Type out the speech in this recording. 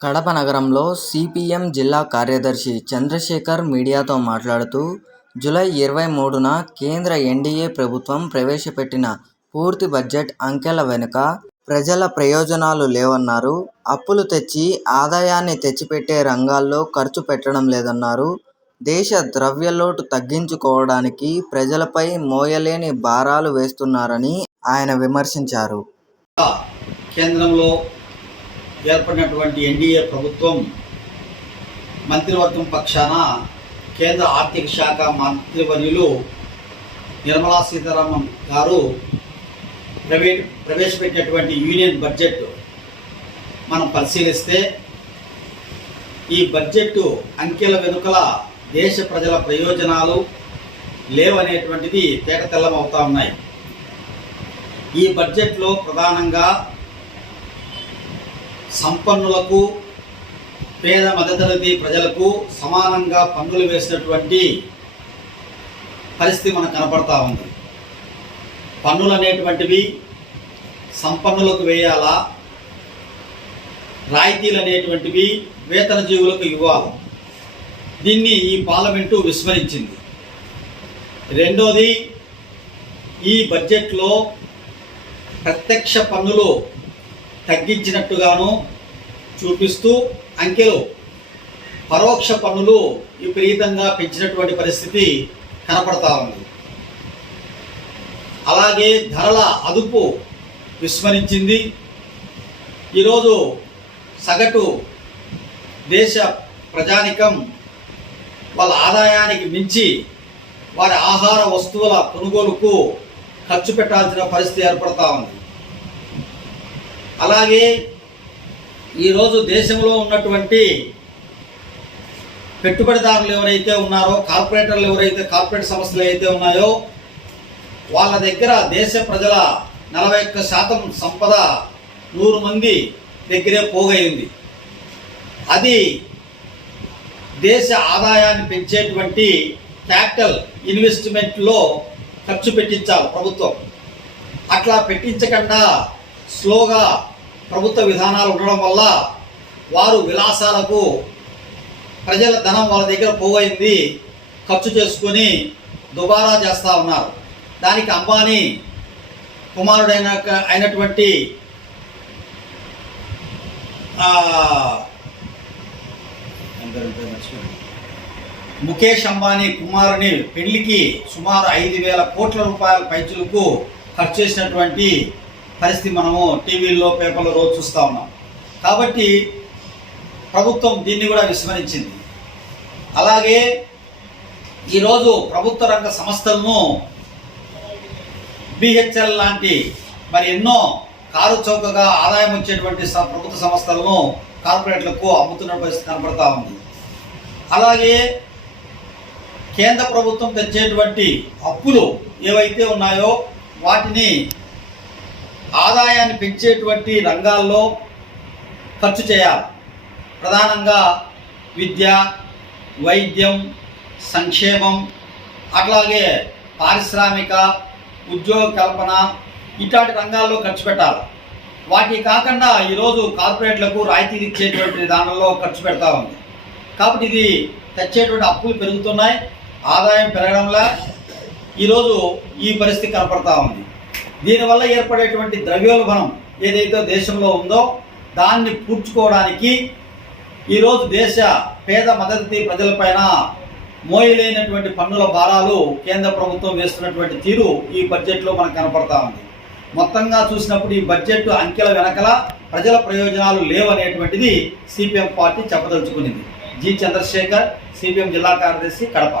కడప నగరంలో సిపిఎం జిల్లా కార్యదర్శి చంద్రశేఖర్ మీడియాతో మాట్లాడుతూ, జూలై 23న కేంద్ర ఎన్డీఏ ప్రభుత్వం ప్రవేశపెట్టిన పూర్తి బడ్జెట్ అంకెల వెనుక ప్రజల ప్రయోజనాలు లేవన్నారు. అప్పులు తెచ్చి ఆదాయాన్ని తెచ్చిపెట్టే రంగాల్లో ఖర్చు పెట్టడం లేదన్నారు. దేశ ద్రవ్యలోటు తగ్గించుకోవడానికి ప్రజలపై మోయలేని భారాలు వేస్తున్నారని ఆయన విమర్శించారు. కేంద్రంలో ఏర్పడినటువంటి ఎన్డీఏ ప్రభుత్వం మంత్రివర్గం పక్షాన కేంద్ర ఆర్థిక శాఖ మంత్రివర్యులు నిర్మలా సీతారామన్ గారు ప్రవేశపెట్టినటువంటి యూనియన్ బడ్జెట్ మనం పరిశీలిస్తే ఈ బడ్జెట్ అంకెల వెనుకల దేశ ప్రజల ప్రయోజనాలు లేవనేటువంటిది తేటతెల్లమవుతా ఉన్నాయి. ఈ బడ్జెట్లో ప్రధానంగా సంపన్నులకు పేద మధ్యతరగతి ప్రజలకు సమానంగా పన్నులు వేసినటువంటి పరిస్థితి మనకు కనపడతా ఉంది. పన్నులు అనేటువంటివి సంపన్నులకు వేయాలా, రాయితీలు అనేటువంటివి వేతన జీవులకు ఇవ్వాలి. దీన్ని ఈ పార్లమెంటు విస్మరించింది. రెండోది, ఈ బడ్జెట్లో ప్రత్యక్ష పన్నులు తగ్గించినట్టుగాను చూపిస్తూ అంకెలు పరోక్ష పన్నులు విపరీతంగా పెంచినటువంటి పరిస్థితి కనపడతా ఉంది. అలాగే ధరల అదుపు విస్మరించింది. ఈరోజు సగటు దేశ ప్రజానికం వాళ్ళ ఆదాయానికి మించి వారి ఆహార వస్తువుల కొనుగోలుకు ఖర్చు పెట్టాల్సిన పరిస్థితి ఏర్పడతా ఉంది. అలాగే ఈరోజు దేశంలో ఉన్నటువంటి పెట్టుబడిదారులు ఎవరైతే ఉన్నారో, కార్పొరేటర్లు ఎవరైతే, కార్పొరేట్ సంస్థలు అయితే ఉన్నాయో, వాళ్ళ దగ్గర దేశ ప్రజల 41% సంపద 100 మంది దగ్గరే పోగైంది. అది దేశ ఆదాయాన్ని పెంచేటువంటి క్యాపిటల్ ఇన్వెస్ట్మెంట్లో ఖర్చు పెట్టించాలి ప్రభుత్వం. అట్లా పెట్టించకుండా స్లోగా ప్రభుత్వ విధానాలు ఉండడం వల్ల వారు విలాసాలకు ప్రజల ధనం వాళ్ళ దగ్గర పోగైంది ఖర్చు చేసుకొని దుబారా చేస్తూ ఉన్నారు. దానికి అంబానీ కుమారుడైనటువంటి ముఖేష్ అంబానీ కుమారుని పెళ్లికి సుమారు 5,000 కోట్ల రూపాయల పైచులకు ఖర్చు చేసినటువంటి పరిస్థితి మనము టీవీల్లో, పేపర్లో రోజు చూస్తూ ఉన్నాం. కాబట్టి ప్రభుత్వం దీన్ని కూడా విస్మరించింది. అలాగే ఈరోజు ప్రభుత్వ రంగ సంస్థలను బిహెచ్ఎల్ లాంటి మరి ఎన్నో కారు చౌకగా ఆదాయం వచ్చేటువంటి ప్రభుత్వ సంస్థలను కార్పొరేట్లకు అమ్ముతున్న పరిస్థితి కనపడతా ఉంది. అలాగే కేంద్ర ప్రభుత్వం తెచ్చేటువంటి అప్పులు ఏవైతే ఉన్నాయో వాటిని ఆదాయాన్ని పెంచేటువంటి రంగాల్లో ఖర్చు చేయాలి. ప్రధానంగా విద్య, వైద్యం, సంక్షేమం, అట్లాగే పారిశ్రామిక, ఉద్యోగ కల్పన ఇట్లాంటి రంగాల్లో ఖర్చు పెట్టాలి. వాటి కాకుండా ఈరోజు కార్పొరేట్లకు రాయితీలు ఇచ్చేటువంటి దానిలో ఖర్చు పెడతా ఉంది. కాబట్టి ఇది తెచ్చేటువంటి అప్పులు పెరుగుతున్నాయి, ఆదాయం పెరగడంలా ఈరోజు ఈ పరిస్థితి కనపడతా ఉంది. దీనివల్ల ఏర్పడేటువంటి ద్రవ్యోల్బణం ఏదైతే దేశంలో ఉందో దాన్ని పూడ్చుకోవడానికి ఈరోజు దేశ పేద మధ్యతరగతి ప్రజలపైన మోయలేనటువంటి పన్నుల భారాలు కేంద్ర ప్రభుత్వం వేస్తున్నటువంటి తీరు ఈ బడ్జెట్లో మనకు కనపడతా ఉంది. మొత్తంగా చూసినప్పుడు ఈ బడ్జెట్ అంకెల వెనకల ప్రజల ప్రయోజనాలు లేవనేటువంటిది సిపిఎం పార్టీ చెప్పదలుచుకునింది. జి. చంద్రశేఖర్, సిపిఎం జిల్లా కార్యదర్శి, కడప.